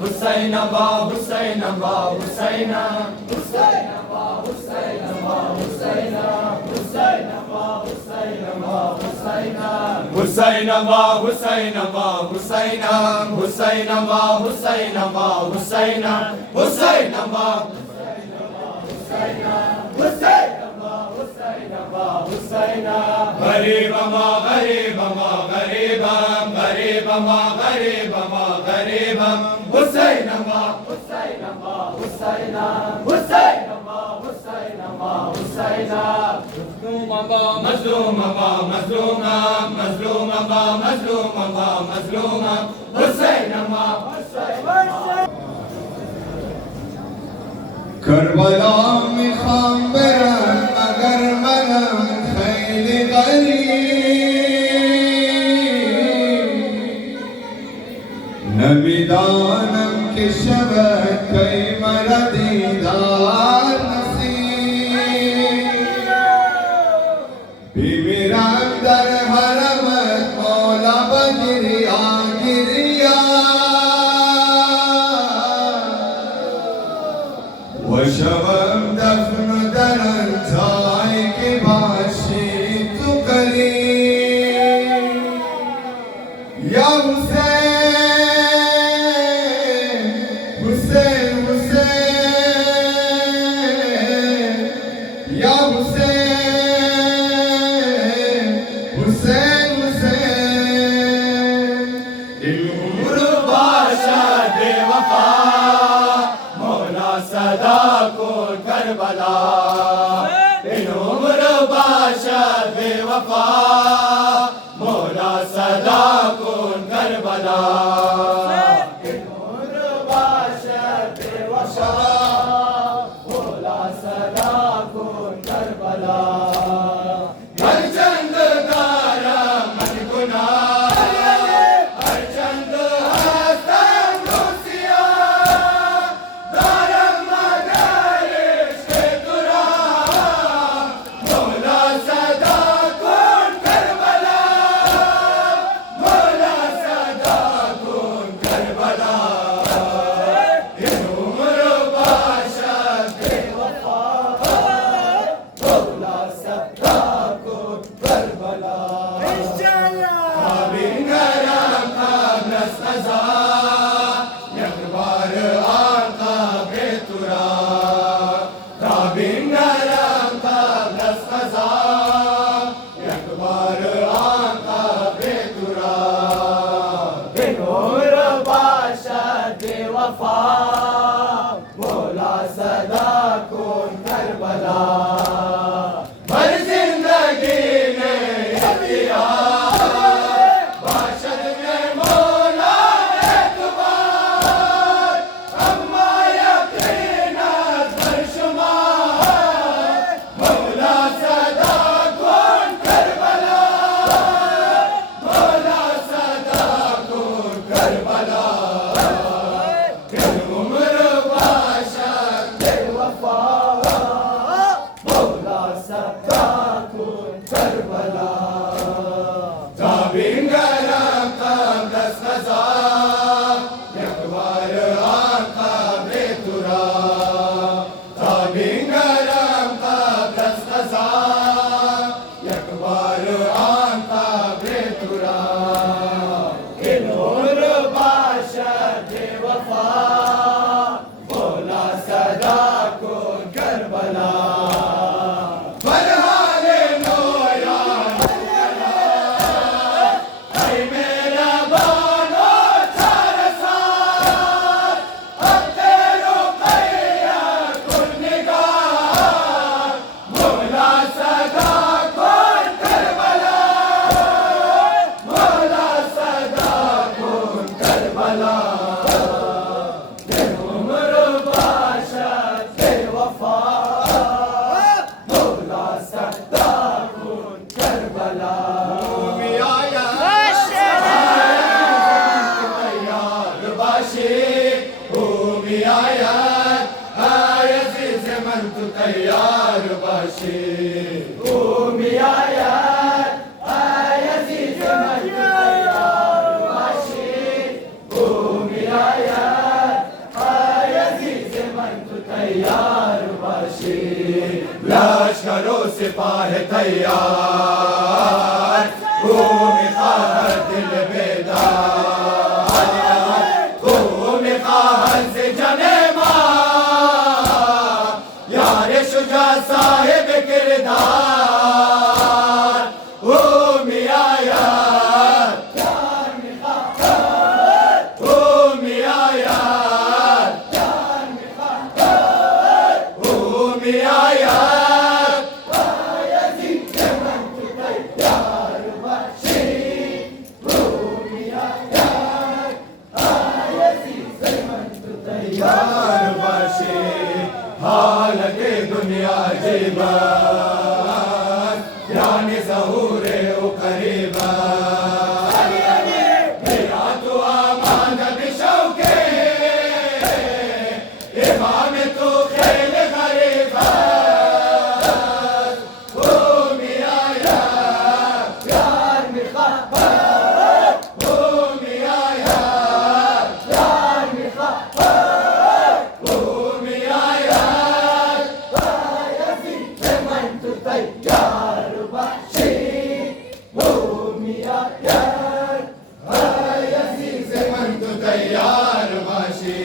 Hussaina ba Hussaina ba Hussaina Hussaina ba Hussaina ba Hussaina Hussaina ba Hussaina ba Hussaina Hussaina ba Hussaina ba Hussaina Hussaina ba Hussaina ba Hussaina Hussaina ba Hussaina Hussaina ba Hussaina ba Hussaina Garibama garibama garibam garibama garibama garibam Hussaina ba Hussaina ba Hussaina Hussaina ba Hussaina ba Hussaina Mazluma ba mazluma ba mazluma mazluma ba mazluma ba mazluma Hussaina ba Hussaina Karbala میخوام برم اگر منم خیلی غریب نمیدانم که شود کی مرا دیدار نصیب بمیرم در حرمت مولا بگریان وشوم دفن در انتهای که باشی تو قریب یا حسین حسین حسین یا حسین حسین حسین این عمر باشد وفا صدا کن کربلا این عمر باشد بے وفا مولا صدا کن کربلا این عمر باشد بے وفا مولا صدا کن کربلا ہر چند دارم من گناہ ہر چند هستم روسیا مولا صدا کن کربلا بر زندگی نے باشد میں مولا اعتبار اما یقینت بر شمار مولا صدا کن کربلا مولا صدا کن کربلا تیار باشی قومی آید عزیز من تیار باشی قومی آید तैयार बाशी लश्करों सिपाह तैयार घूम खाहर दिल बेदार घूम खाहर से जने मां यार शुजा साहिब किरदार ओ मियां यार प्यार में खाहर ओ मियां यार प्यार में खाहर ओ मियां यार यज़ीद मन तैयार बाशी ओ मियां यार यज़ीद मन तैयार बाशी हाल के दुनिया जीवन यानी ज़हूरे ओ करीबा मेरा दुआ मांग बिशौके इमाम तो खेल गरीबा ओ मियां यार प्यार में खाहर ओ मियां यार प्यार में खाहर ओ मियां यार यज़ीद मन तैयार बाशी ओ मियां यार यज़ीद मन तैयार बाशी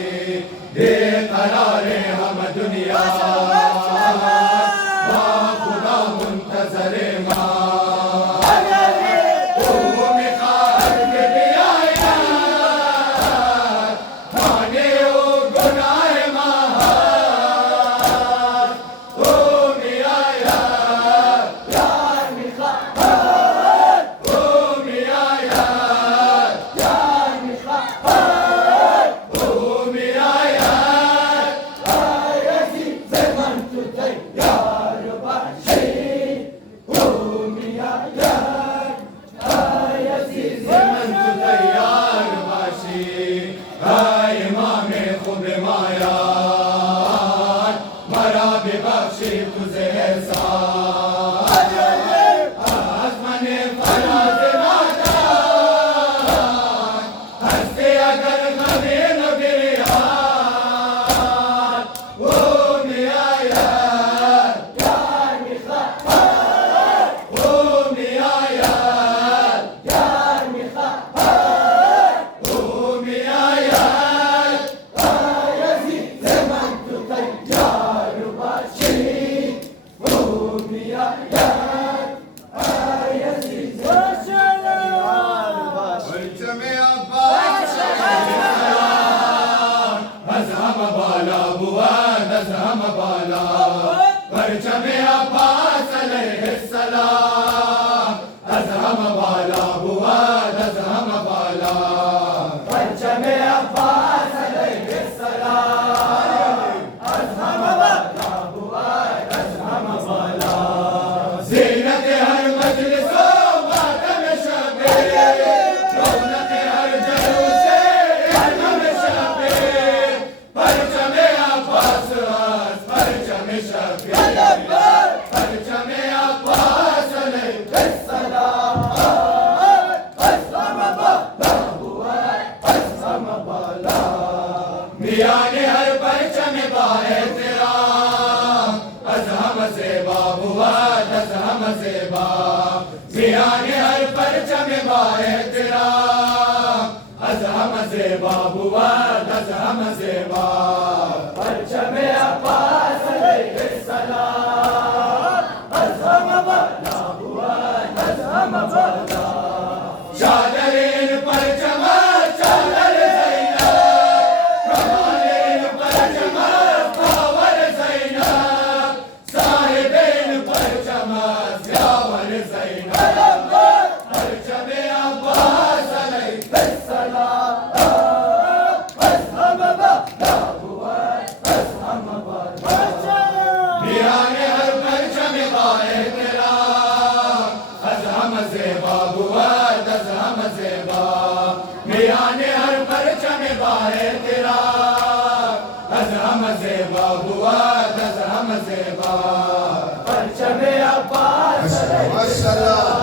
बेकरारे हम दुनिया मां खुदा मुंतज़रे मां घूम खाहर के दिया यार माने ओ गुनाह महार ओ मियां यार प्यार में खाहर ओ मियां यार प्यार में खाहर ओ मियां यार यज़ीद मन तैयार बाशी ओ मियां यार यज़ीद मन तैयार बाशी इमाम खुद माया मरा बेबख्शी तुझे एहसान आज़माने फराज़ नादान हंसते अगर गमे न बिरियान ओ मियां यार प्यार में खाहर ओ मियां यार प्यार में खाहर ओ मियां यार यज़ीद मन तैयार बाशी ओ मियां यार यज़ीद तैयार बाशी परचमे अब्बास अज़हम बाला बुआ अज़हम बाला परचमे अब्बास अलैहिस्सलाम अज़हम बाला बुआ अज़हम बाला परचमे अब्बास अलैहिस्सलाम अज़हम बाला बुआ अज़हम बाला ज़ीनत हर मजलिसो मातम शबे रौनक हर जलूसे इल्म शबे परचमे अब्बास परचमे शबे परचमे अब्बास अलैहिस्सलाम अज़हम बाला बुआ अज़हम बाला मियां ने हर परचमे बाहे तेरा अज़हम ज़ेबा बुआ अज़हम ज़ेबा मियां ने हर परचमे बाहे तेरा अज़हम ज़ेबा बुआ अज़हम ज़ेबा परचमे अब्बास अलैहिस्सलाम अज़हम बाला बुआ अज़हम बाला चादरें परचमा चादर ज़ैनब कमालें परचमा पावर ज़ैनब साहिबें परचमा ज़्यावर ज़ैनब परचमे अब्बास अलैहिस्सलाम अज़हम बाला बुआ अज़हम बाला मियां ने हर परचमे बाहे तेरा अज़हम ज़ेबा बुआ अज़हम ज़ेबा मियां ने हर परचमे बाहे तेरा अज़हम ज़ेबा बुआ अज़हम ज़ेबा परचमे अब्बास माशाअल्लाह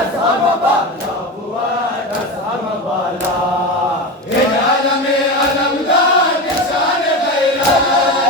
अज़हम बाला बुआ अज़हम बाला अलम अलमदार निशान गैरत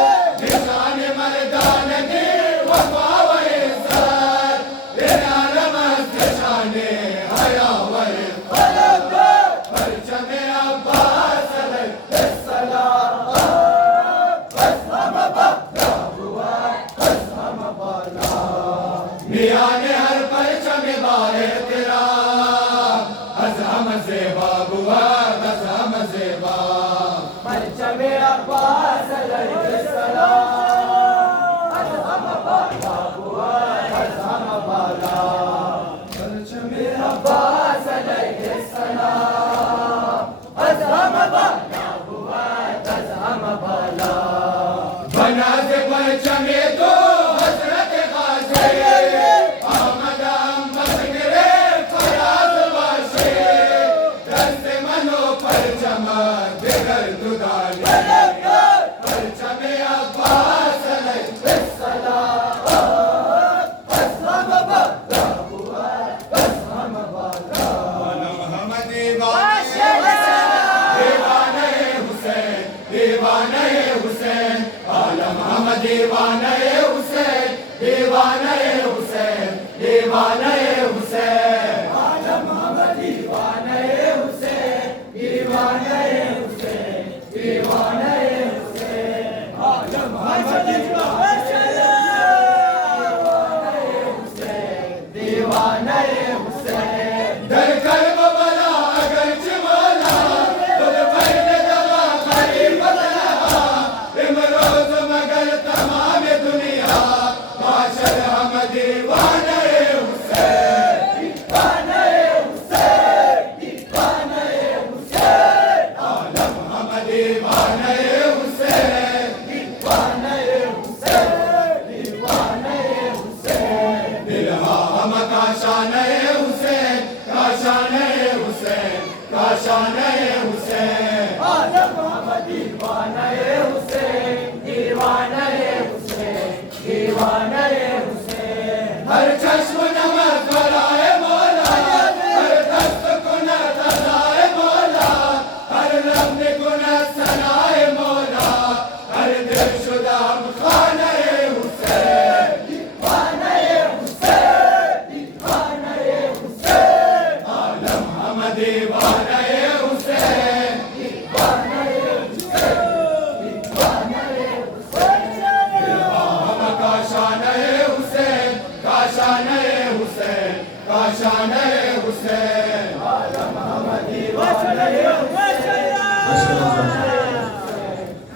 عباس عليه السلام أزهم بالا بود أزهم بالا پرچم عباس عليه السلام أزهم بالا بود أزهم بالا بناز پرچم تو حضرت غازی آمد احمد گرفت فراز باشه دست منو پرچم دگر تو داری پرچم عباس علیه السلام أزهم بالا بود أزهم بالا हम दीवाने हुसैन दीवाने हुसैन आलम हम दीवाने हुसैन दीवाने हुसैन दीवाने हुसैन आलम हम दीवाने हुसैन दीवाने हुसैन दीवाने हुसैन आलम हम दीवाने हुसैन दर करबला अगर चिमला खुद फैल दवा खरी बदला इमरोज मगर तमाम दुनिया माशर हम दीवाने हुसैन दीवाने हुसैन दीवाने हुसैन आलम हम दीवाने हुसैन दीवाने हुसैन दीवाने हुसैन दिल हम काशाने हुसैन काशाने हुसैन काशाने हुसैन आलम हम दीवाने हुसैन दीवाने हुसैन दीवाने हुसैन हर चश्म नमक कराए मौला हर दस्त कुन तलाए मौला हर लफ्ज़ कुन सनाए मौला हर दिल शुदा खाने हुसैन दीवाने हुसैन दीवाने हुसैन आलम हम दीवाने हुसैन दीवाने हुसैन दीवाने हुसैन हम काशाने हुसैन काशाने हुसैन काशाने हुसैन आलम हम दीवाने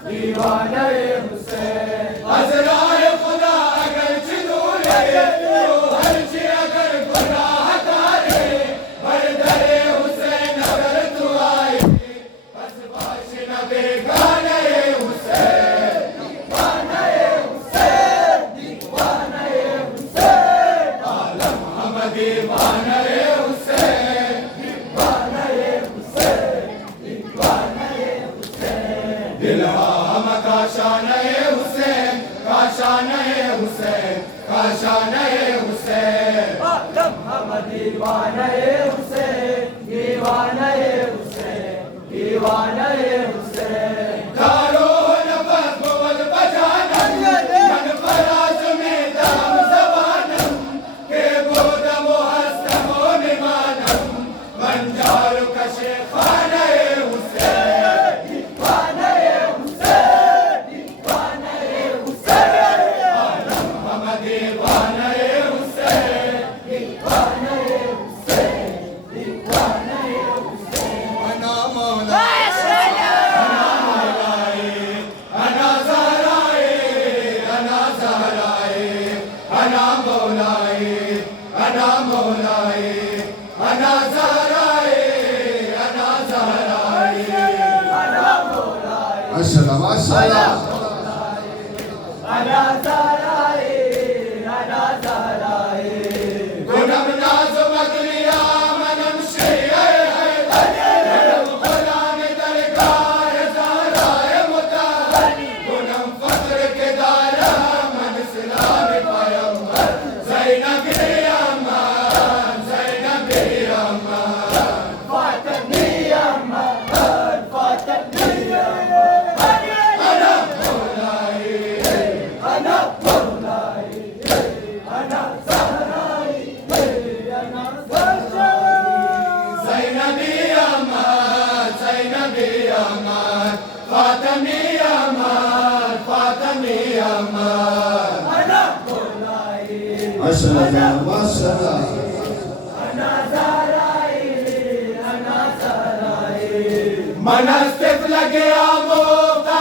दीवाने हुसैन अज़राए खुदा अगर चिदूरे तो हर ची अगर गुनाह करे हर दरे हुसैन अगर तू आए बस बाश न बेगाने हुसैन दीवाने हुसैन दीवाने हुसैन आलम हम दीवाने हुसैन दीवाने हुसैन दीवाने हुसैन दिल हम काशाने हुसैन काशाने हुसैन काशाने हुसैन आलम हम दीवाने हुसैन दीवाने हुसैन दीवाने हुसैन दारो नफस बुल बजानम मन फराज में दाम जबानम के बोदम हस्तम निमानम बंजार कशे खाने हुसैन दीवाने हुसैन दीवाने हुसैन आलम हम दीवाने हुसैन दीवाने हुसैन दीवाने हुसैन अना मौला अना ज़हराए अना ज़हराए अना मौलाए अना मौलाए अना ज़हराए अना ज़हराए अना मौलाए माशाल्लाह माशाल्लाह अना ज़हराए अना ज़हराए गुनम नाज़ मगलिया मनम शैए हैदर गुलाम दरगाह ज़हराए मुताहरी गुनम फख्र के दारा मन सलाम पैगंबर ज़ैनब अमान ज़ैनब अमान फातिमी अमान फातिमी अमान अना मौलाए अना मौलाए अना ज़हराए अना ज़हराए ज़ैनबी अमान ज़ैनबी अमान फातिमी अमान फातिमी अमान अना मौलाए माशाल्लाह माशाल्लाह अना ज़हराए अना ज़हराए मनस्तिफ लगे आमो का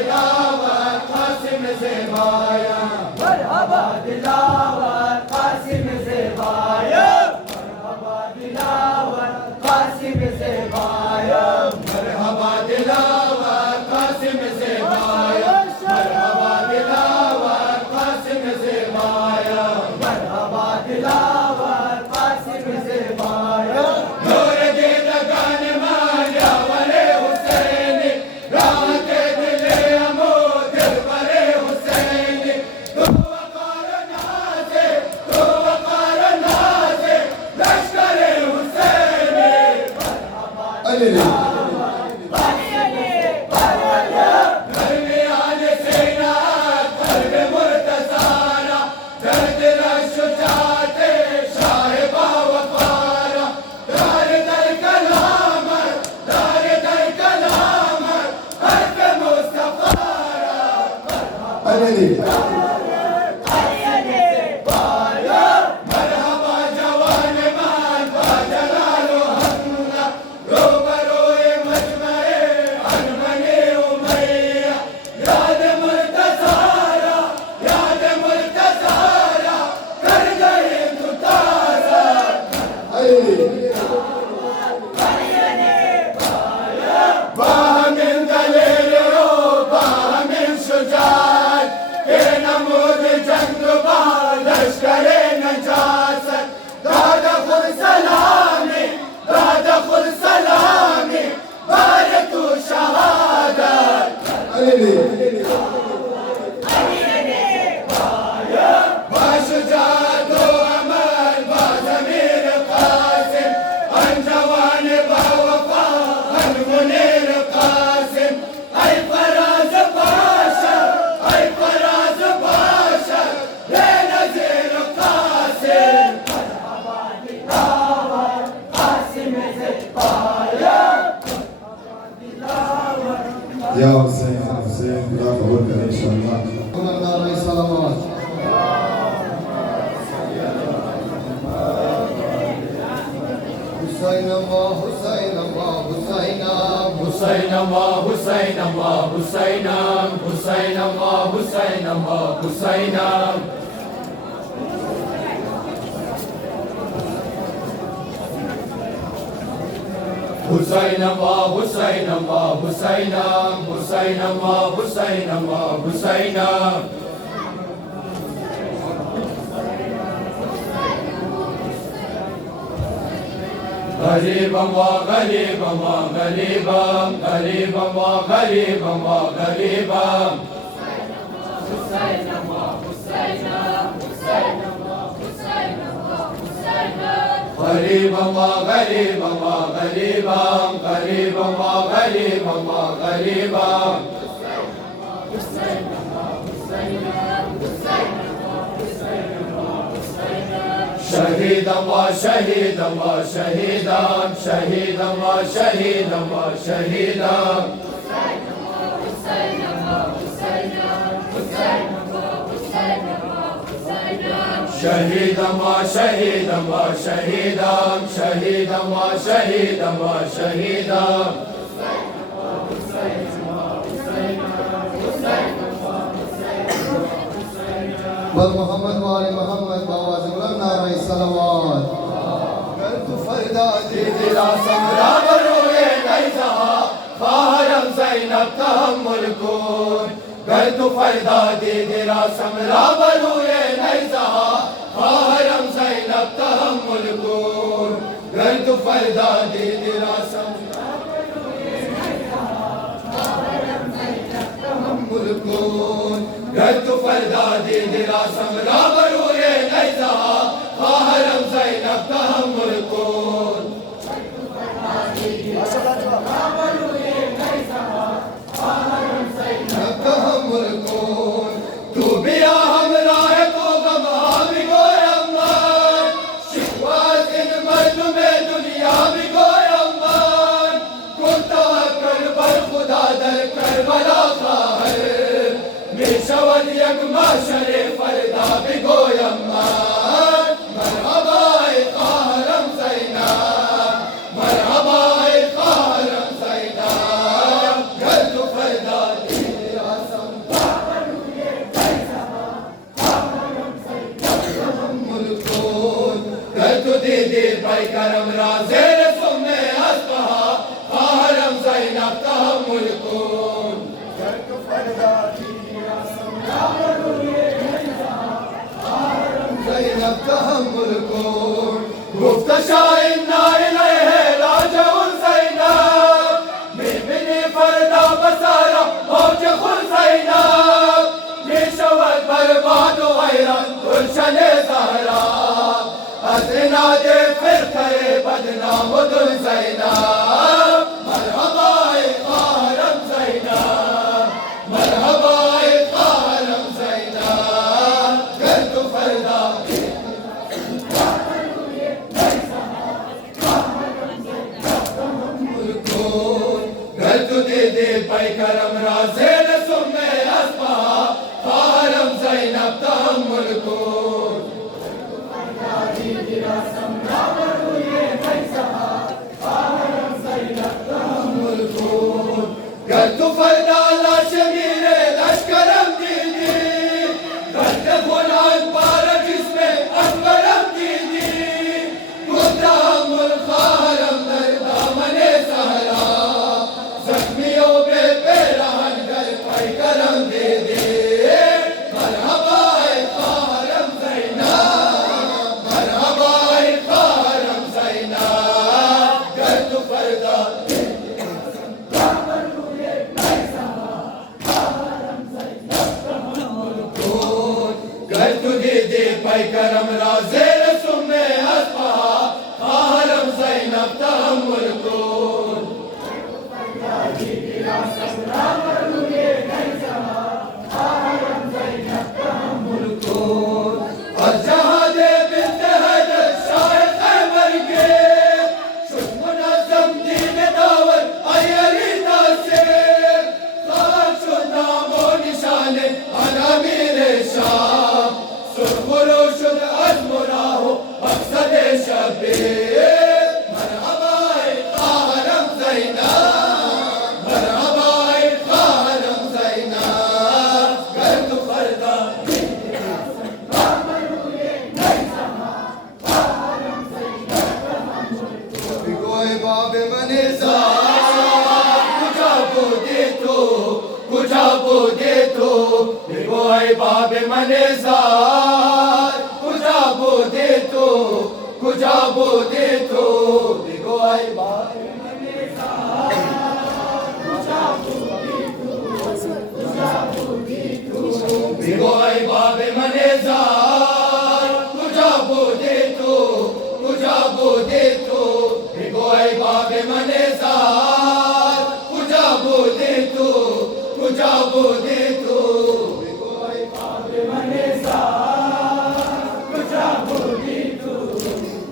दिलावर कासिम ज़ेबाया मरहबा दिलावर कासिम ज़ेबाया मरहबा दिलावर कासिम ज़ेबाया मरहबा दिलावर कासिम ज़ेबाया मरहबा दिलावर कासिम ज़ेबाया मरहबा दिलावर कासिम ज़ेबाया नूर दी लगन माया वाले हुसैन राह के दिले अमो दिल वाले हुसैन तो वकार नाज़े लश्कर हुसैन मरहबा जवान मान बाजलालो हमला रोबरोए मजमए अनमने उमैया याद मुर्तज़ारा कर गए तुतारा बाहमिन दलेरो बाहमिन शुजात के नमूद जंग बाल लश्करे नजासत दादा खुद सलामी बार तू शहादत बाशुजात दो अमल बाज़मीर कासिम अनजवान बावफा अनमुनीर कासिम ऐ फराज बाशा ले नज़ीर कासिम मरहबा दिलावर कासिम ज़ेबाया या हुसैन खुदा कबूल करे इंशाअल्लाह सलावत हुसैन غريبا وغريبا وغريبا غريبا وغريبا وغريبا غريبا وغريبا وغريبا غريبا وغريبا وغريبا شهيدا وشهيدا وشهيدا شهيدا وشهيدا وشهيدا شهيدا وشهيدا وشهيدا شهيدا وشهيدا وشهيدا محمد وآل محمد بآواز بلند نعرہ صلوات قلت فردادي دلا سمرا بروئے نیزہ خواہرم زینب تحمل کن قلت فردادی دلا سمرا بروئے نیزہ خواہرم زینب تحمل کن قلت فردادی دلا سمرا بروئے نیزہ خواہرم زینب تحمل کن قلت فردادی دلا سمرا بروئے نیزہ خواہرم زینب تحمل کن تحمل کن تو بیا ہمراہ تو غمہا بھی گوئے امان شکواز ان مردم دنیا بھی گوئے امان کن توکل بر خدا در کربلا خواہر می شود یک محشر فردا بھی گوئے امان مرحبا اے خواہرم زینب مرحبا اے خواہرم زینب گل تو فردا पैकरम राज़ेल सुमे अस्बहा खारम ज़ैनब तहम्मुल कुन करक फरदा दीनिया समरावरुए खारम ज़ैनब तहम्मुल कुन गुफ्त शाइना इलैहि राजउल ज़ैनब मिमिनी फरदा बसारा मौज खुल ज़ैनब निशवत बर्बाद हैरान गुलशन ज़हरा अदना दे फिर करे बदनाम दुल ज़ैनब मरहबा खारम ज़ैनब मरहबा खारम ज़ैनब कर तू फरदा कर तू दे दे पैकरम राज़ेल सुमे अस्बहा खारम ज़ैनब तहम्मुल कुन कर तू फरदा लाशमीरे लश्करम दीदी कर गुलाम पार जिसमें अकबरम दीदी मुद्दामुल खारम दर दामने सहरा जख्मियों पे पेरान कर पैकरम दीदी मरहबा खारम ज़ैनब मरहबा खारम ज़ैनब कर तू फरदा कर तू दे दे पैकरम राज़ेल सुमे अस्बहा खारम ज़ैनब तहम्मुल कुन और जहाँ दे बिन्त हैदर शाह खैबर के शुद्ध मुनज़्ज़म दीन दावत आई अली से खाक शुद नामो निशाने अमीरे शाह सुरखुरो शुद अज़्मुराहो मक़सद शबीर मरहबा खारम ज़ैनब मरहबा खारम ज़ैनब कर तू फरदा बिगोए बाबे मने कुजा बोदे तो बिगोए बाबे मने कुजा बोदे तो बिगोए बाबे मने बिगोए बाबे मने कुजा बोदे तो बिगोए बाबे मने कुजा बोदे तो बिगोए बाबे मने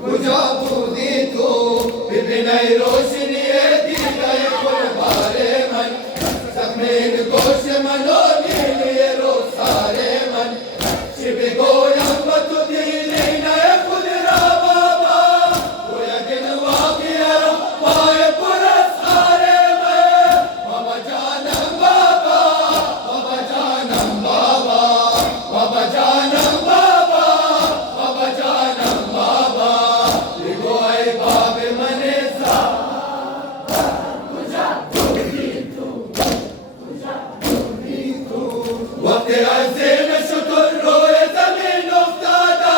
कुजा बोदे तो बिबिनई रोशनी दीदाए कुर्बारे मन समीन गोश मनो नीलिए रो सारे मन शिव गोयम बतु दीने नए खुदरा बाबा गोया दिन वाकिया पाए पुरस सारे में बाबा जानम बाबा बाबा जानम बाबा बाबा जानम बाबा बाबा जानम बाबा बिगोए बाबे मने वक्त अर्ज़े में शुतुर रोए ज़मीन उफ्तादा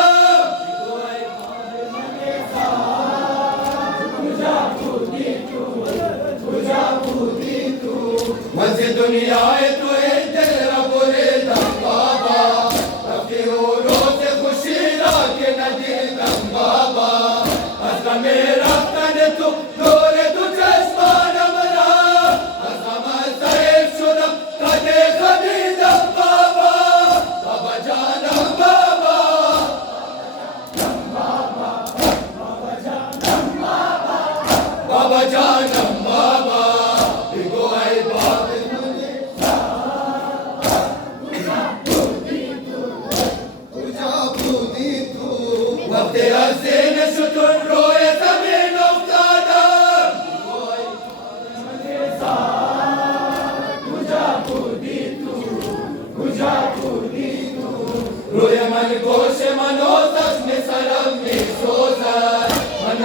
मज़े दुनियाए तो दिल रबुरे दम बाबा रफ़ी रोज़ खुशी राके नदी दम बाबा अज़ा मेरा तन तू दोरे तू चश्मान मरा अज़ा मज़े शुदम कदे खबी दम बाबा बाबा जानम बाबा बाबा जानम बाबा बिगोए बाबे मने कुजा बोदे तो वक्त अर्ज़े में शुतुर रोए ज़मीन उफ्तादा रोए मन गोश मनो तस्मे सरम में सोजा मन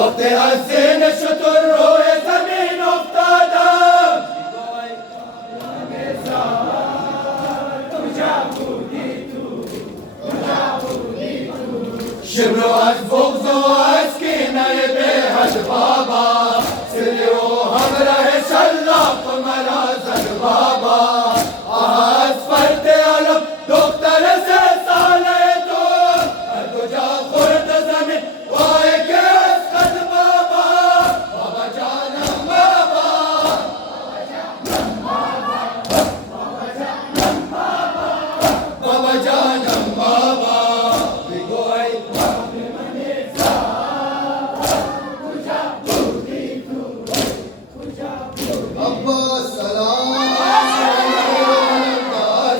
وقت حسین شتر روی زمین افتادم شبر و از بغض و از کینه به حد بابا سری و همراه شلاق و مرازد بابا از فرد علم دختر سه ساله تو هر کجا خورد زمین وای که از خد بابا بابا جانم بابا بابا جانم بابا بگو ای باب منیزا کجا بودی تو کجا بودی ابا سلام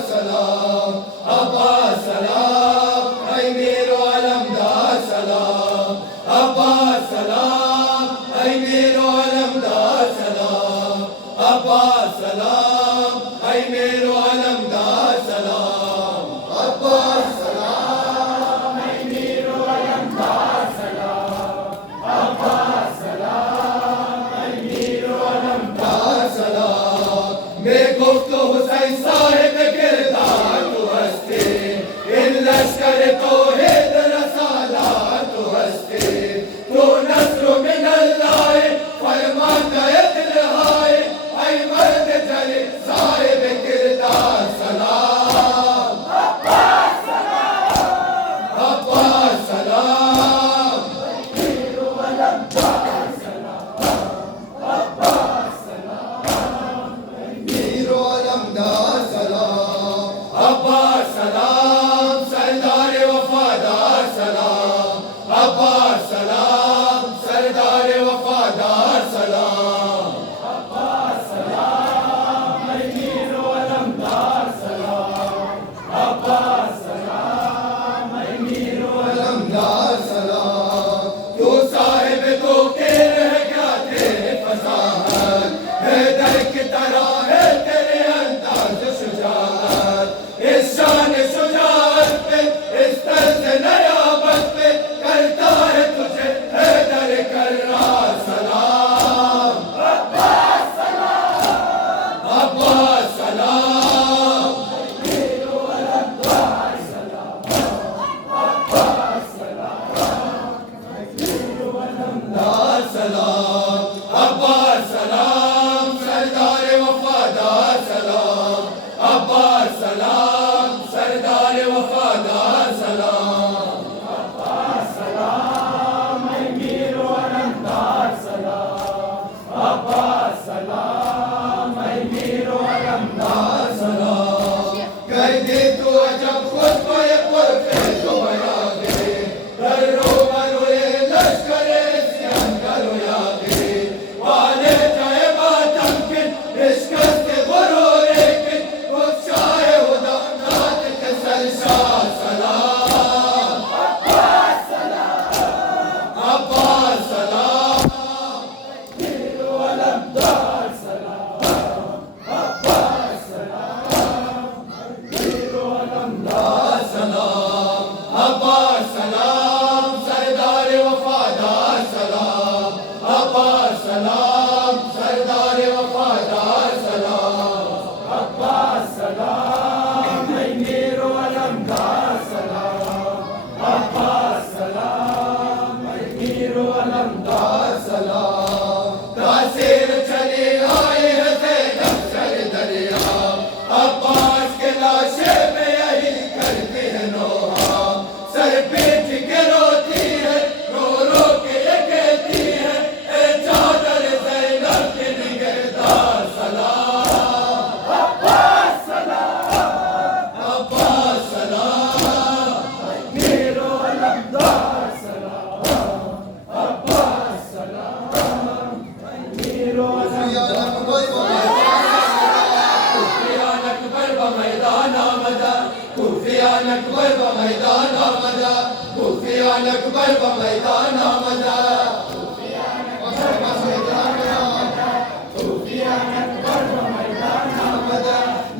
سلام ابا سلام ای میر و علمدار سلام ابا سلام ای میر و علمدار سلام ابا سلام ای میر و علمدار سلام ابا سلام ای میر و علمدار سلام ابا سلام ای میر و علمدار سلام میں گفت حسین صاحب کردار تو ہستے ان لشکر توحید رسالات تو ہستے تو نصر من اللہ فرمان کا اطلاع اے مرد جل صاحب کردار खुफियान अकबर व मैदान आमदा खुफियान अकबर व मैदान आमदा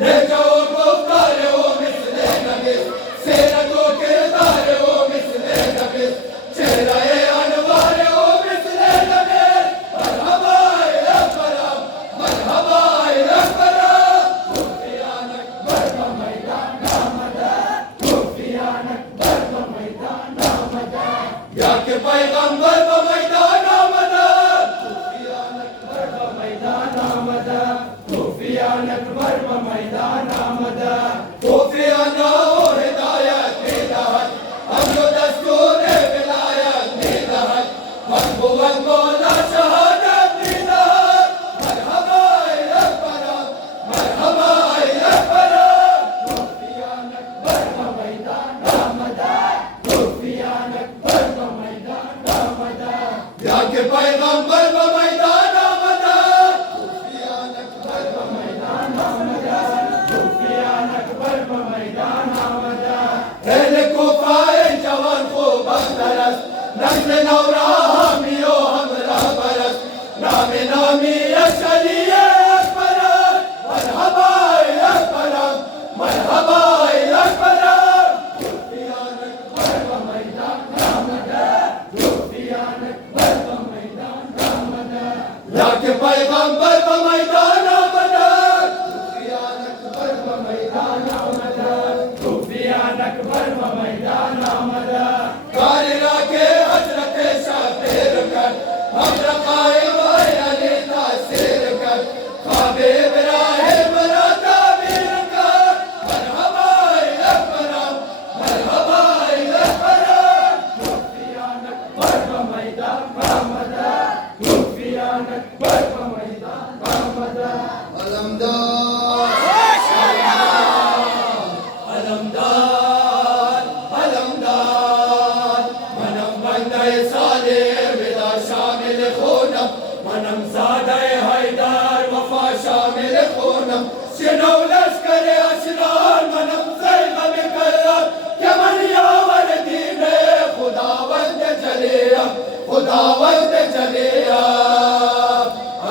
ले जाओ गुफ्तार वो मिसले नबिस सीरत व किरदार वो मिसले नबिस चेहरे अनवार वो मिसले नबिस मरहबा या करम मरहबा या करम खुफियान अकबर व मैदान आमदा खुफियान अकबर व मैदान आमदा या के पैगंबर व मैदान आमदा खुफियान अकबर व मैदान आमदा खुफियान अकबर व मैदान आमदा खुफियाना ओ हिदायत निदहत हम जो दस्तूर विलायत निदहत महबूबत मौला शहादत निदहत मरहबा या करम मरहबा या करम खुफियान अकबर व मैदान आमदा खुफियान अकबर व मैदान आमदा या के पैगंबर व मैदान आमदा खुफियान अकबर व मैदान आमदा खुफियान अकबर व मैदान आमदा पहले कुफाए जवान को बख्तरस नस्ल नौरा हामियो हमरा बरस नामे नामी अशलिए अकबर मरहबा या करम मरहबा या करम खुफियान अकबर व मैदान आमदा खुफियान अकबर व मैदान आमदा या के पैगंबर व मैदान आमदा खुफियान अकबर व मैदान आमदा खुफियान अकबर व मैदान आमदा कारिरा के हजरत शातिर कर हम रकाए अली तासीर कर ख्वाबे इब्राहिम राता मीर कर मरहबा या करम मरहबा या करम खुफियान अकबर व मैदान आमदा खुफियान अकबर व मैदान आमदा अलमदार अलमदार अलमदार मनम बंदे साले विदा शामिल खूनम मनम ज़ादे हैदर वफा शामिल खूनम शिनो लश्कर अशरार मनम ज़ैगम करम के मन यावर दीने खुदावंद जलिया खुदावंद जलिया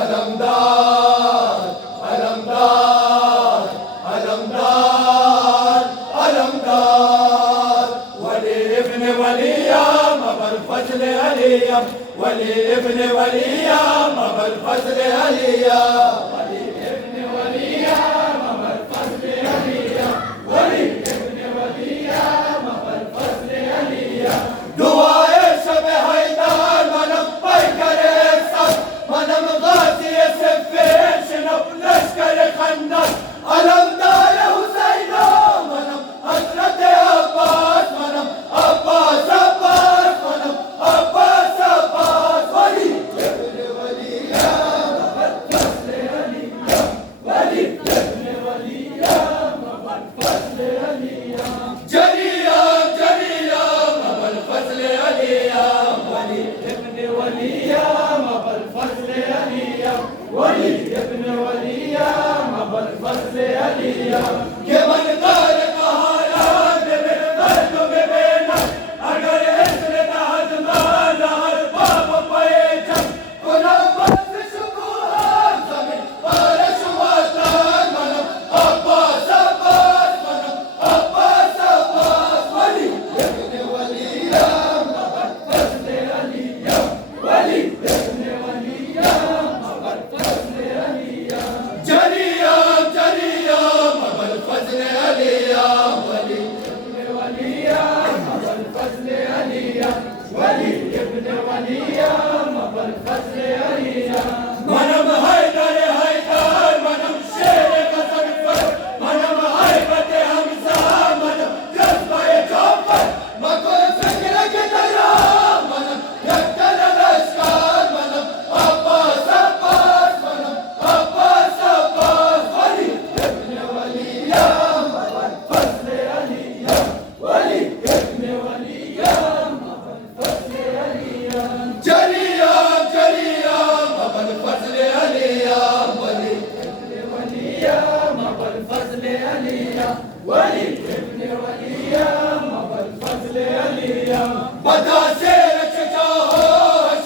अलमदार अलमदार अलमदार अलमदार वली इब्न वलिया मबर फजल अलिया वली इब्न वलिया मबर फजल अलिया वली इब्न वलिया मबर फजल अलिया वली इब्न वलिया मबर फजल अलिया दुआए शब हैदर मनम पर करे सब मनम गाजी से पेश न लश्कर खंदर अलमदार हुसैनो मनम हजरत अब्बास मनम अब्बास अब्बास मनम अब्बास अब्बास वली इब्न वलिया मबर फजल अलिया वली इब्न वलिया मबर फजल अलिया जलिया जलिया मबर फजल अलिया वली इब्न वलिया मबर फजल अलिया वली इब्न वलिया मबर फजल अलिया के बनकर कहाया मेरे दर्द में बेना अगर इसने ताज माला हर बाप पैसा गुलाबत शुकुहा जमीन पर शुवातान मनम अब्बास अब्बास मनम अब्बास अब्बास वली इब्न वलिया मबर फजल अलिया वली इब्न वलिया मबर फजल अलिया जलिया जलिया मबर फजल अलिया वली इब्न वलिया मबर फजल अलिया वली इब्न वलिया मबर फजल अलिया मनम हैदर हैदर मनम शेर गजनफर मनम हैबत हमजा मनम जज्बा जौफर मकुल फिक्र की तरह मनम यक्कल लश्कर मनम अब्बास अब्बास मनम अब्बास अब्बास वली इब्न वलिया मबर फजल अलिया वली इब्न वलिया मबर फजल अलिया जलिया जलिया मबर फजल अलिया वली इब्न वलिया मबर फजल अलिया अलिया वली इब्न वलिया अबुल फजल अलिया बता से रच जाओ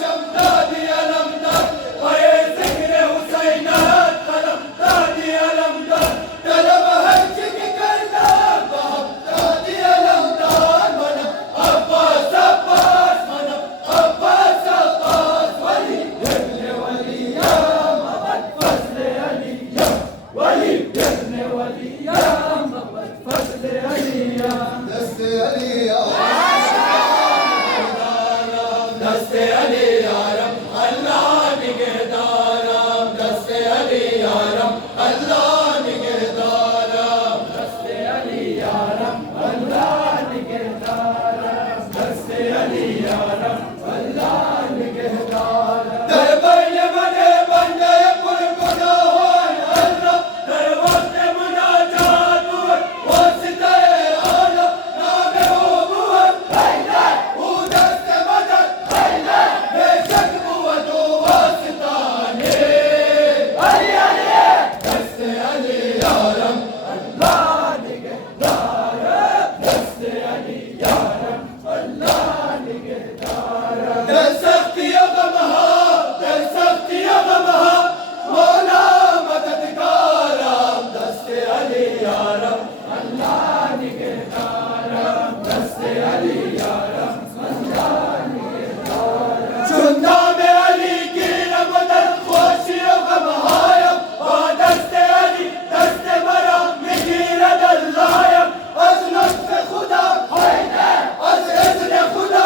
शमदादी अलमदार आए जिक्र हुसैन कलम दादी अलमदार तलब हज की करना दादी अलमदार मन अब्बास अब्बास मन अब्बास अब्बास वली इब्न वलिया अबुल फजल अलिया वली इब्न वलिया अबुल फजल अलिया दस्ते अलिया दस्ते अली यारम अल्लाह निगहदारम दस्ते अली यारम अल्लाह निगहदारम दस्ते अली यारम अल्लाह निगहदारम दस्ते अली यारम अल्लाह निगहदारम दरबार बने बंदे पुर गुनाहों अल्लाह दरवाज़ मुनाजात वास्ते आला नामे उबुवत ओ दस्ते मदद बेशक बुवत वास्ता ने अली अली दस्ते अली यारम अल्लाह निगहदारम दस्ते अली यारम अल्लाह निगहदारम दर सख्ती गमहा दर सख्ती गमहा मौला मददगारम दस्ते अली यारम अल्लाह निगहदारम दस्ते अली यारम अल्लाह निगहदारम चुंदा में अली की रमदन खुशी गमहायम दस्ते अली दस्ते बरा मिजीर दल्लायम अज लुत्फ खुदा अज इज़्न खुदा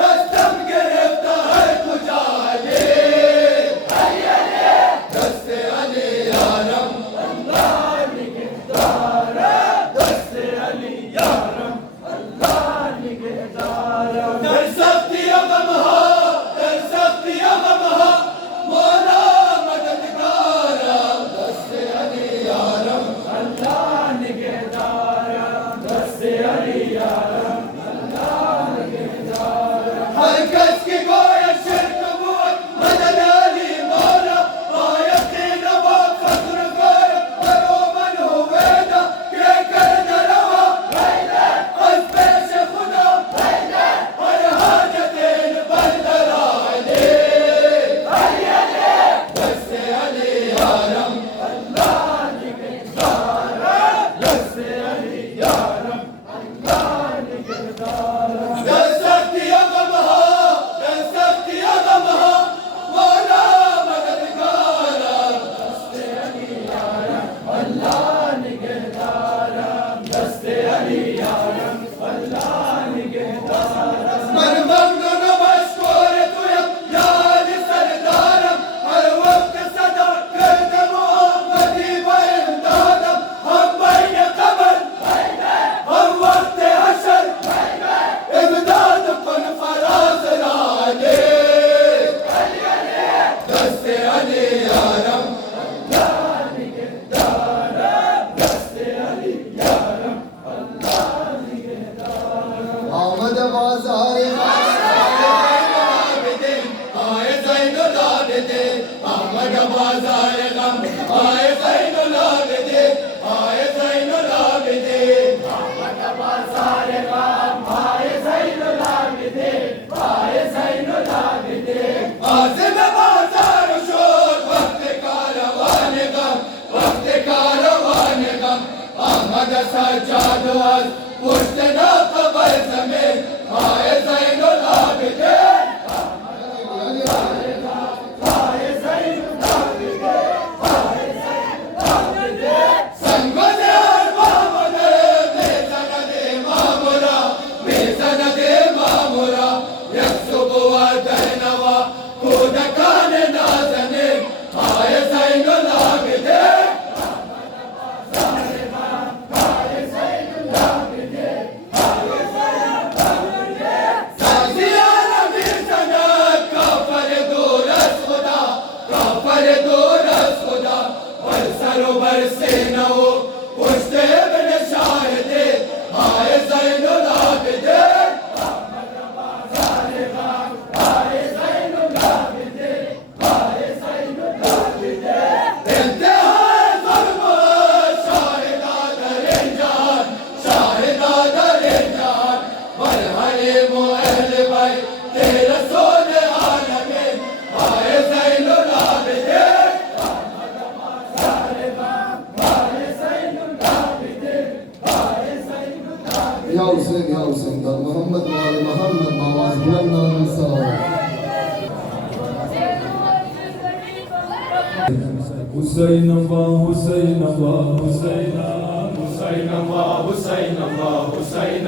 दस्तम गिरफ्ता है तुझा ले दस्ते अली यारम अल्लाह निगहदारम दस्ते अली यारम अल्लाह निगहदारम दर सख्ती गमहा मौला मददगारम दस्ते अली यारम अल्लाह निगहदारम दस्ते अली यारम अल्लाह निगहदारम हर कस की गोया शिरक बुअत मदद अली मौला बायकीन व फख्र गोया करो मन हुवेदा के कर दरवा अज पेश खुदा हर हाजतें बंदरा ले दस्ते अली यारम अल्लाह निगहदारम दस्ते अली यारम अल्लाह निगहदारम दर सख्ती गमहा मौला मददगारम दस्ते अली यारम अल्लाह निगहदारम दस्ते अली यारम अल्लाह निगहदारम मन ममनून मशकूर तुया याद सरदारम हर वक्त सदा करते मोहब्बती बइमदादम हम बैन कबर हम वक्त हशर इमदाद कुन फराज राले दस्ते अली यारम अल्लाह निगहदारम दस्ते अली यारम अल्लाह निगहदारम आमद बाजार आए ज़ैनुल आबिदीन आमद बाज़ार गम आए ज़ैनुल आबिदीन आए ज़ैनुल आबिदीन आमद बाज़ार गम आए ज़ैनुल आबिदीन आए ज़ैनुल आबिदीन आज़िम बाज़ार शोर वक्त कारवान गम अहमद सज्जाद अज़ पुश्त ना क़बर ज़मीन आए ज़ैनुल आबिदीन या हुसैन दा मोहम्मद वाले मोहम्मद आवाज बुलंद आवाज से हुसैन अल्लाह हुसैन अल्लाह हुसैन हुसैन अल्लाह हुसैन अल्लाह हुसैन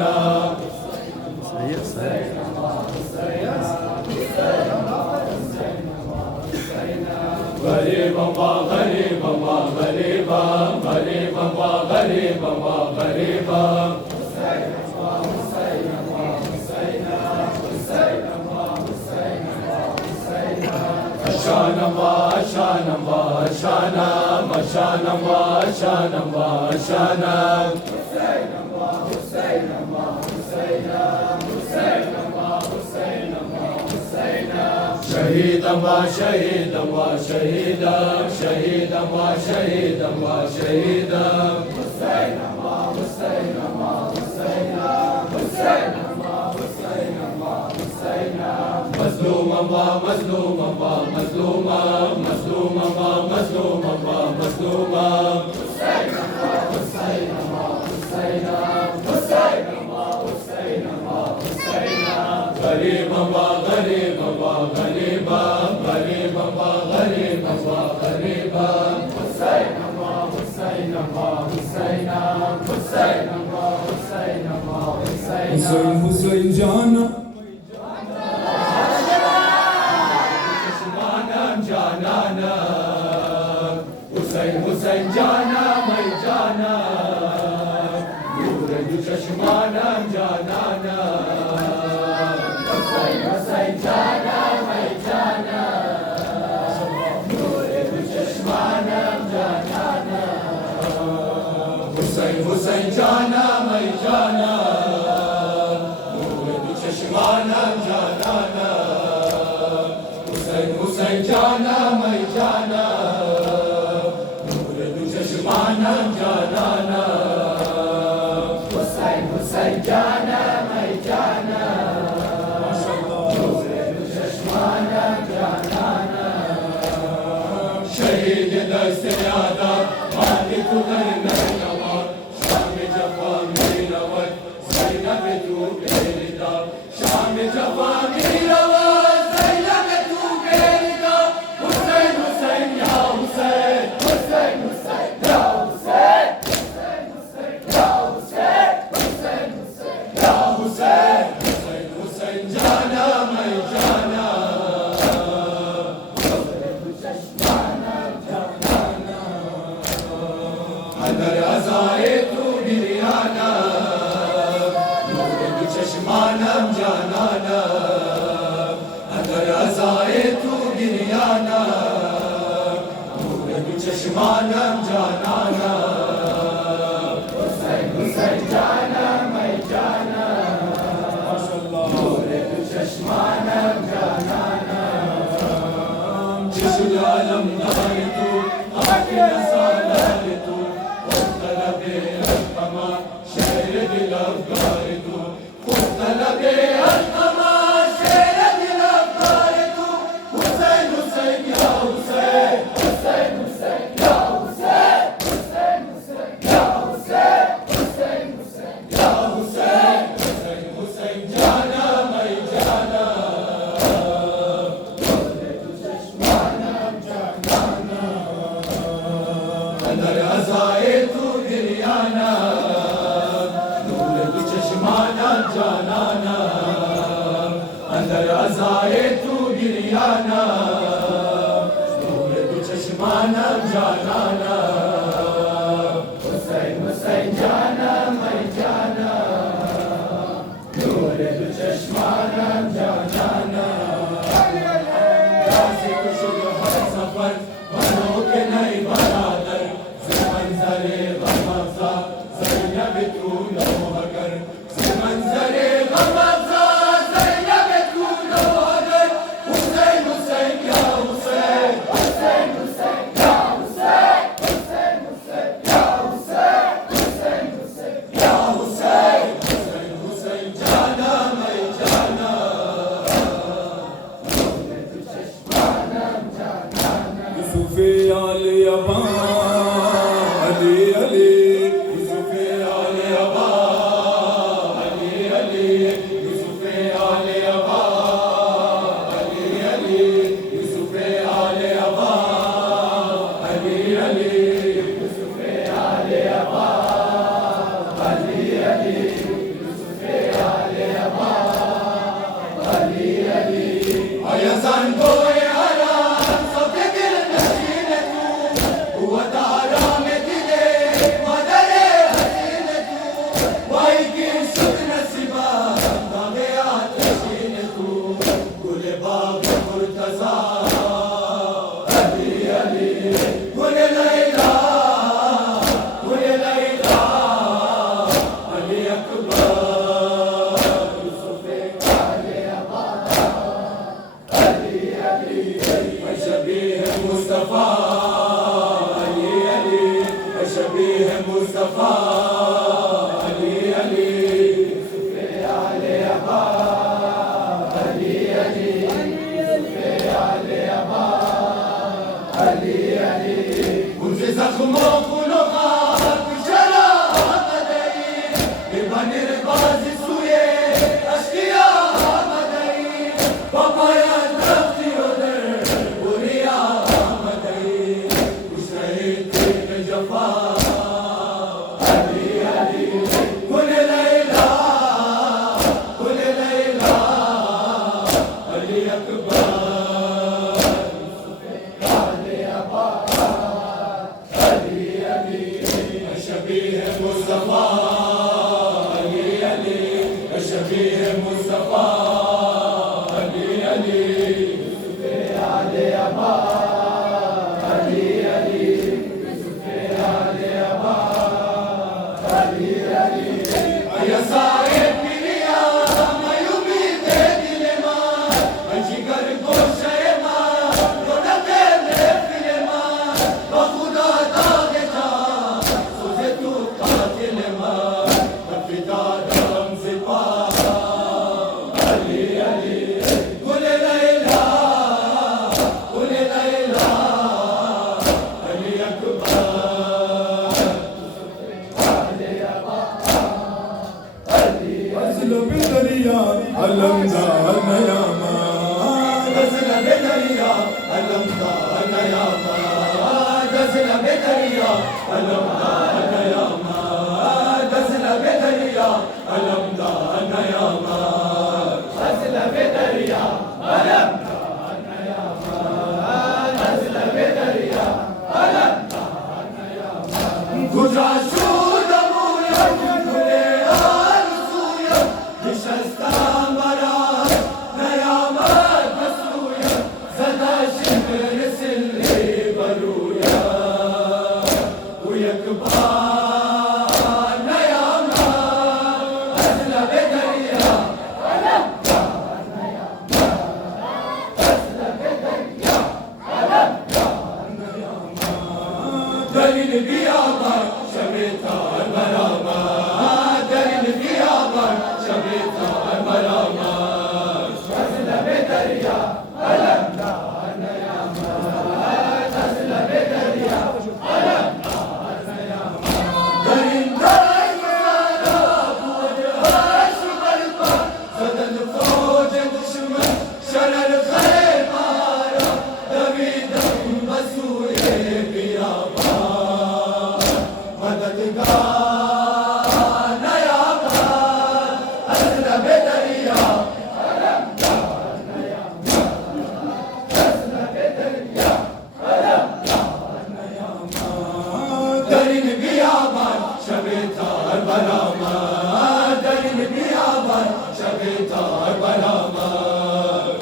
गरीब अल्लाह गरीब अल्लाह गरीब गरीब अल्लाह गरीब अल्लाह गरीब शान अल्लाह शान अल्लाह शान शान अल्लाह शान अल्लाह शान शहीद अल्लाह शहीद अल्लाह शहीद शहीद अल्लाह शहीद अल्लाह शहीद हुसैन अल्लाह हुसैन अल्लाह हुसैन हुसैन अल्लाह हुसैन अल्लाह हुसैन मज़लूम अल्लाह मज़लूम अल्लाह मज़लूम मज़लूम अल्लाह मज़लूम अल्लाह मज़लूम हुसैन अल्लाह हुसैन अल्लाह हुसैन हुसैन अल्लाह हुसैन अल्लाह हुसैन गरीब अल्लाह गरीब अल्लाह गरीब गरीब अल्लाह गरीब अल्लाह गरीब हुसैन अल्लाह हुसैन अल्लाह हुसैन हुसैन अल्लाह हुसैन अल्लाह हुसैन हुसैन जाना जाना हुसैन हुसैन जाना मैं जाना नूर दु चश्मानम जाना हुसैन हुसैन जाना मैं जाना नूर दु चश्मानम जाना हुसैन हुसैन जाना मैं जाना नूर दु चश्मानम जाना हुसैन हुसैन जाना मैं जाना नूर दु चश्मानम जाना हुसैन हुसैन जाना मैं जाना नूर दु चश्मानम जाना शहीद दस्त यादा मालिक नवा शाम जफा मीरवत ज़ैनब तू बेरिदा शाम जफा मीरवत अंदर अज़ाए तू गिरियाना नूर दु चश्मानम जाना अंदर अज़ाए तू गिरियाना नूर दु चश्मानम जाना हुसैन हुसैन जाना मैं जाना नूर दु चश्मानम जाना जिस्म आलम दार तू आके सालार तू तलबे अलकमा शेर दिल अफगार तू तलबे अलकमा शेर दिल अफगार तू हुसैन हुसैन या हुसैन हुसैन हुसैन या हुसैन हुसैन हुसैन या हुसैन हुसैन हुसैन या हुसैन हुसैन हुसैन जाना मैं जाना अंदर अज़ाए तू गिरियाना नूर दु चश्मानम जाना अंदर अज़ाए तू गिरियाना नूर दु चश्मानम जाना हुसैन हुसैन जाना मैं जाना नूर दु चश्मानम जाना सफर बनो के नहीं बरादर मंजरे गमज़ा ज़ैनब तू नौहगर मंजरे गमज़ा ज़ैनब तू नौहगर हुसैन हुसैन या हुसैन हुसैन हुसैन या हुसैन शबीह मुस्तफा अली अली सुफे आले अबा अली अली सुफे आले अबा अली अली उनसे जख्मों को नुकात शरा मदई बिबनिर बाज सुए अश्किया मदई पपाया दफ्ती उधर बुरिया मदई उशैत जफा अली अली कुल लैला अली अकबर शबीह मुस्तफा अली अली शबीह मुस्तफा अली अली सुफे आले अबा अली अली सुफे आले अबा अली अली या सारे पिरिया मयूमी दे दिले मां जिगर को शर्मा रोना दे ले फिले मां बखुदा दागे था तुझे तू कातिल मां पिता दम से पा अली अली कुल लैला अली अकबर अली अबा अली फजल बिदरिया अलमदार नयामा गज़ल बेदरिया अलमदा नयामा गज़ल बेदरिया अलमदा नयामा गज़ल बेदरिया अलमदा नयामा गज़ल बेदरिया अलमदा नयामा गज़ल बेदरिया अलमदा नयामा गुजा शूद मूया गुले आरज़ूया निशस्ता मरा नयामा मसूया ज़दा शिमर सिल्ले बरूया उयकबा नयामा गज़ल बेदरिया अलमदा नयामा गज़ल बेदरिया अलमदा नयामा दलील बियाबान शबीता मरामा दलील बियाबान शबीता मरामा गज़ल बेदरिया अलमदा नयामा गज़ल बेदरिया अलमदा नयामा दरिंदा यारा बुझ बलपा सदन फौज दुश्मन शरर खैर मारा दवीदम बसूए बियाबा मददगार नयामा गज़ल बेदरिया अलमदा नयामा गज़ल बेदरिया अलमदा नयामा दरिन बियाबान शबीतार बरामा दरिन बियाबान शबीतार बरामा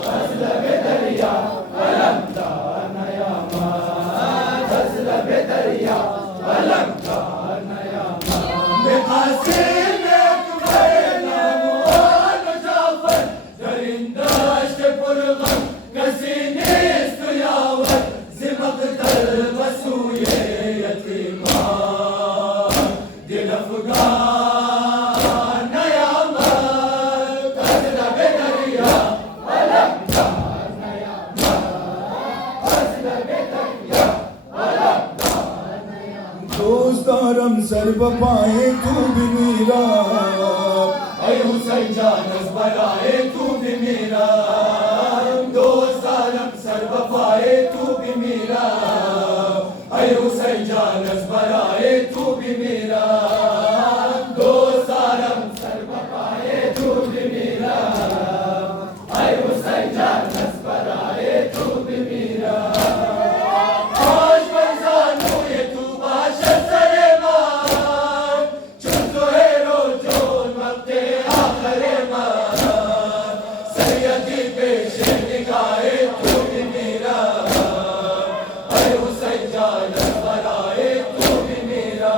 गज़ल बेदरिया अलमदा नयामा गज़ल बेदरिया अलमदा नयामा बेक़ासिम अकबर जाफर दरिंदाश्त पुरगम कसी नेस्त यावर ज़िमक़दर बसूए यतीमा दिल अफ़गान नयामा गज़ल बेदरिया अलमदा नयामा गज़ल बेदरिया अलमदा दोस्तारम सर्व पाए तू भी मेरा ऐ हुसैन जानस बराए तू भी मेरा दोस्तारम सर्व पाए तू भी मेरा ऐ हुसैन जानस बराए तू भी मेरा दोस्तारम सर्व पाए तू भी मेरा ऐ हुसैन जानस बराए तू भी मेरा आज बरसानू ये तू बाशत सलेमान चुन तो है रोजोन मक्ते आखरे मान सैयदी पेशे निगाहे तू भी मेरा ऐ हुसैन जानस बराए तू भी मेरा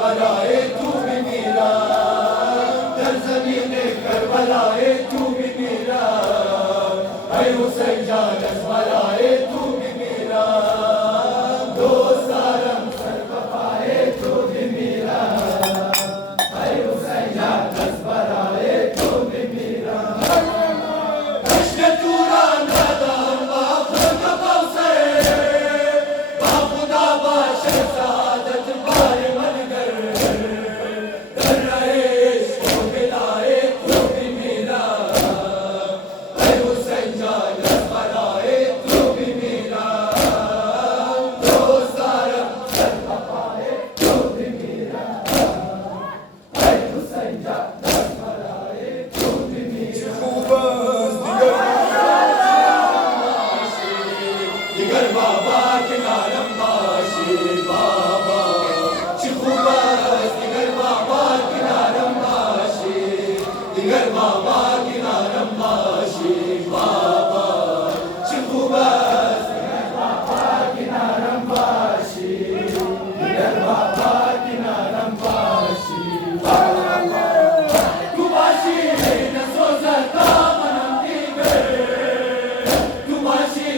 कराए तू भी मेरा, दर ज़मीने करबलाए तू भी मेरा, ऐ हुसैन जान कराए तू भी मेरा, दोस्तारम सर कपाए तू भी मेरा, ऐ हुसैन जान कराए तू भी मेरा। कृष्ण तूरा नादा बाखुद कौसर, बाखुदा बाशर सादत बार मनगर, कर रहे इश्क़ दिलाए तू भी मेरा, ऐ हुसैन जान कराए तू भी मेरा, दोस्तारम सर कपाए तू भी मेरा, ऐ हुसैन जान कराए तू भी मेरा। खूबस दिगर बाबा किनारम बाशी बाबा, शिखुबस दिगर बाबा किनारम बाशी, दिगर बाबा किनारम बाशी बाबा, शिखुबस दिगर बाबा किनारम बाशी, दिगर बाबा किनारम बाशी बाबा, कुबाशी नसोजा कामनम दिगर, कुबाशी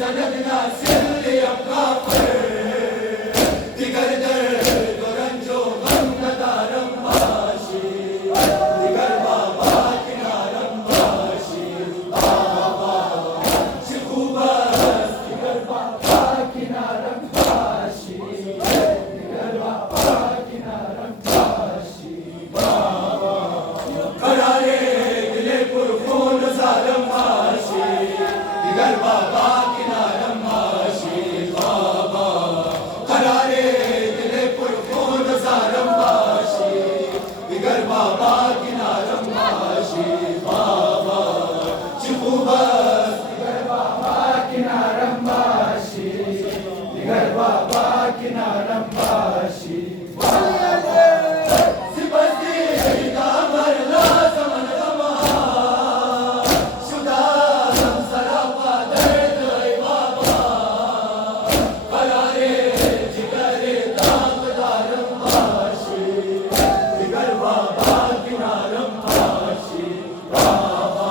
सजदना सिल्ली अब्काफर, दिगर दर दुरंजो गम नदारम बाशी, दिगर बाबा किनारम बाशी बाबा, शिखुबस दिगर बाबा किनारम बाशी, दिगर बाबा किनारम बाशी बाबा, करारे दिले पुरखून ज़ालिम बाशी, दिगर बाबा किनारम बाशी बाबा, करारे दिले पुरखून ज़ालिम बाशी, दिगर बाबा किनारम बाशी बाबा, शिखुबस दिगर बाबा किनारम बाशी, दिगर बाबा किनारम बाशी बाबा, सिपस्ती कामर लाज़मन गमा, शुदा हम सरापा दर्द ऐ बाबा, करारे जिगरे दागदारम बाशी, दिगर बाबा किनारम बाशी बाबा,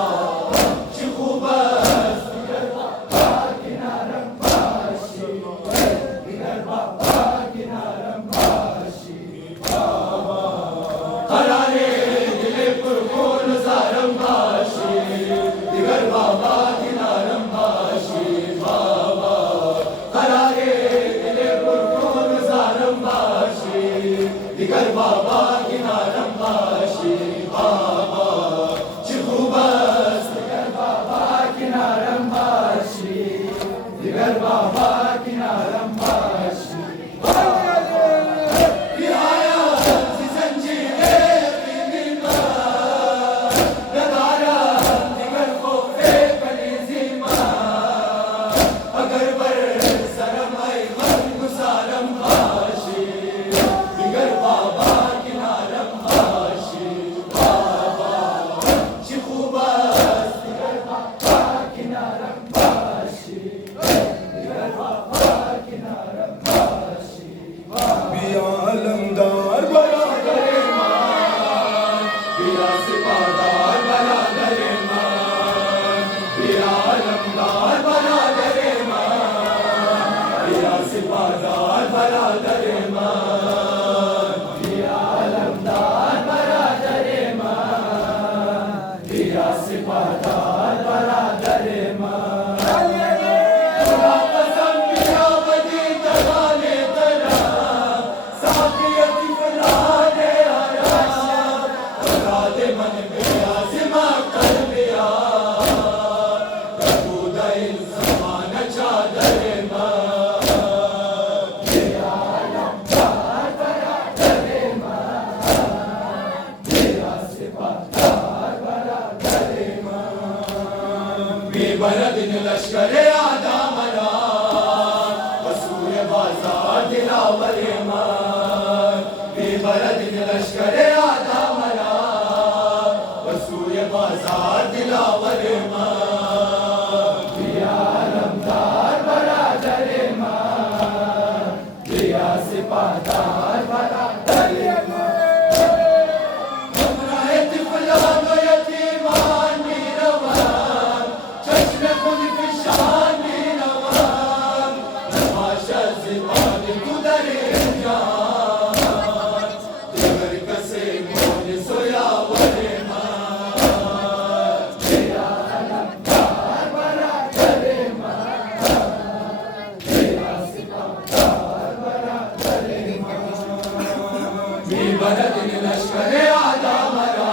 शिखुबस दिगर बाबा किनारम बाशी, दिगर बाबा किनारम बाशी बाबा, करारे दिले पुरखून ज़ालिम बाशी, दिगर बाबा किनारम बाशी बाबा, करारे दिले पुरखून ज़ालिम बाशी, दिगर बाबा किनारम बाशी बाबा, शिखुबस दिगर बाबा किनारम बाशी, दिगर बाबा किनारम बाशी बाबा, रिहाया सी संजीरे यकीनी मां, नगारा दिगर खौफे कलीज़ी मां, अगर बर सरम ऐ गम गुसारम बाशी, दिगर बाबा किनारम बाशी बाबा, शिखुबस दिगर बाबा किनारम बाशी, दिगर बाबा किनारम बाशी बाबा, बिया अलमदार बरादर मान बिया सिपादार बरादर मान, बिया अलमदार बरादर मान, बिया सिपादार बरादर मान, बिया अलमदार बरादर मान, बिया सिपादार बरादर मान, खुदा कसम बिया बदी तराने तरा, साकियत फलाने आया, औलाद मन बिया जिमा कर बिया, कबूदा इंसान चादर मान, बिया अलमदार बरादर मान, बिया सिपादार बरादर मान, बेबरदिन लश्करे आदामना, वसूल बाजार दिलावर मान, बेबरदिन लश्करे आदामना, वसूल बाजार दिलावर मान, बिया अलमदार बरादर मान, बिया सिपादार बरादर बीबरदिन लश्कर आदा मरा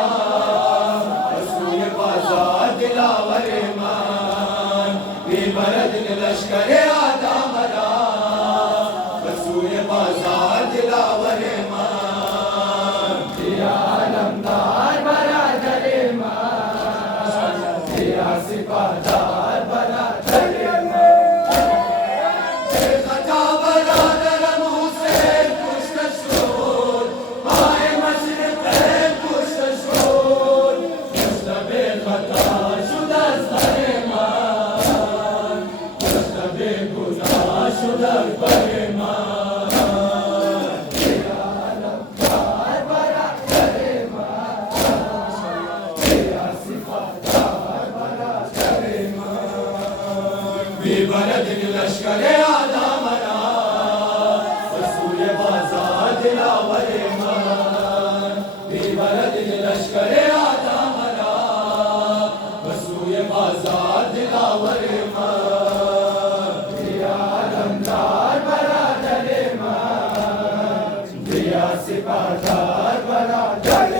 रसूल बाजार दिलावर मान बीबरदिन लश्कर आदा मरा रसूल बाजार दिलावर मान दिया आलमदार बरादर मान दिया सिपादार बरादर बीबरदिन लश्कर आदा मरा रसूल बाजार दिलावर मान बीबरदिन लश्कर आदा मरा रसूल बाजार दिलावर मान दिया आलमदार बरादर मान दिया सिपादार बरादर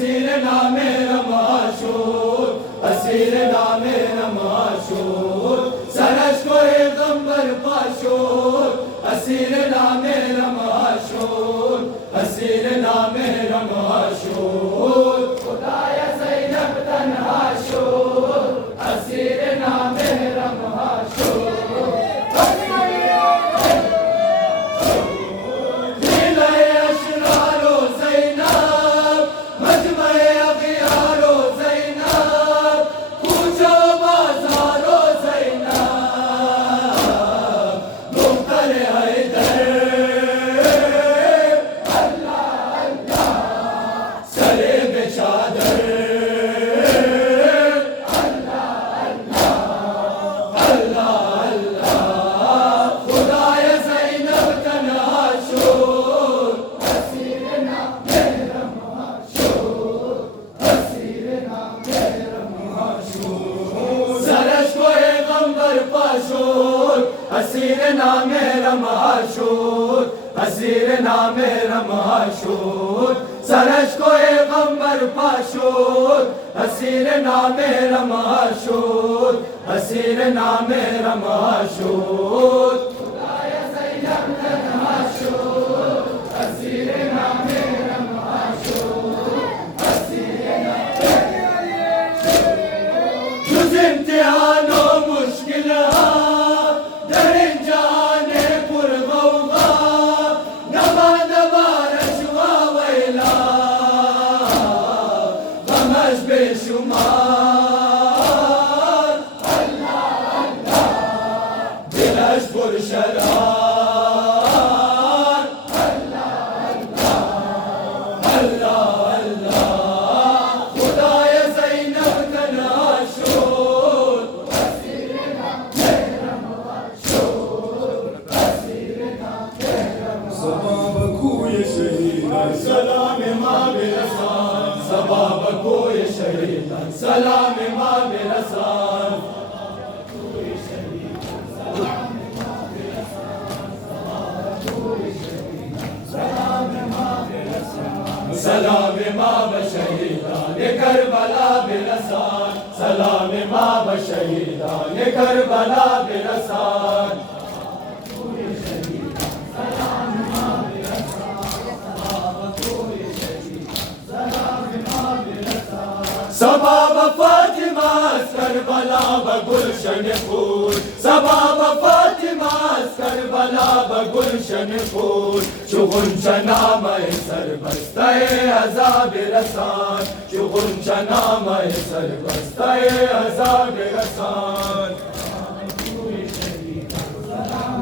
असीर नामे रमाशूर असीर नामे रमाशूर सरस को गंबर पाशूर असीर नामे रमाशूर असीर नामे रमाशूर खुदाया ज़ैनब तन्हाशूर असीर नामे रमाशूर असीर नामे रमाशूर असीर नामे रमाशूर सरस को गंबर पाशूर असीर नामे रमाशूर असीर नामे रमाशूर खुदाया ज़ैनब तन्हाशूर असीर नामे रमाशूर असीर नामे जुज़ इम्तिहानो मुश्किल बेशुमार अल्लाह अल्लाह दिलश सलाम माँ बशहीदान करबला बिरसान, सलाम माँ बशहीदान करबला बिरसान। सबाब फातिमा करबला बगुलशन फूल, सबाब फातिमा करबला बगुलशन फूल। शुगुन शनाम सरबस्ते अज़ाब रसान, शुगुन शनाम सरबस्ते अज़ाब रसान।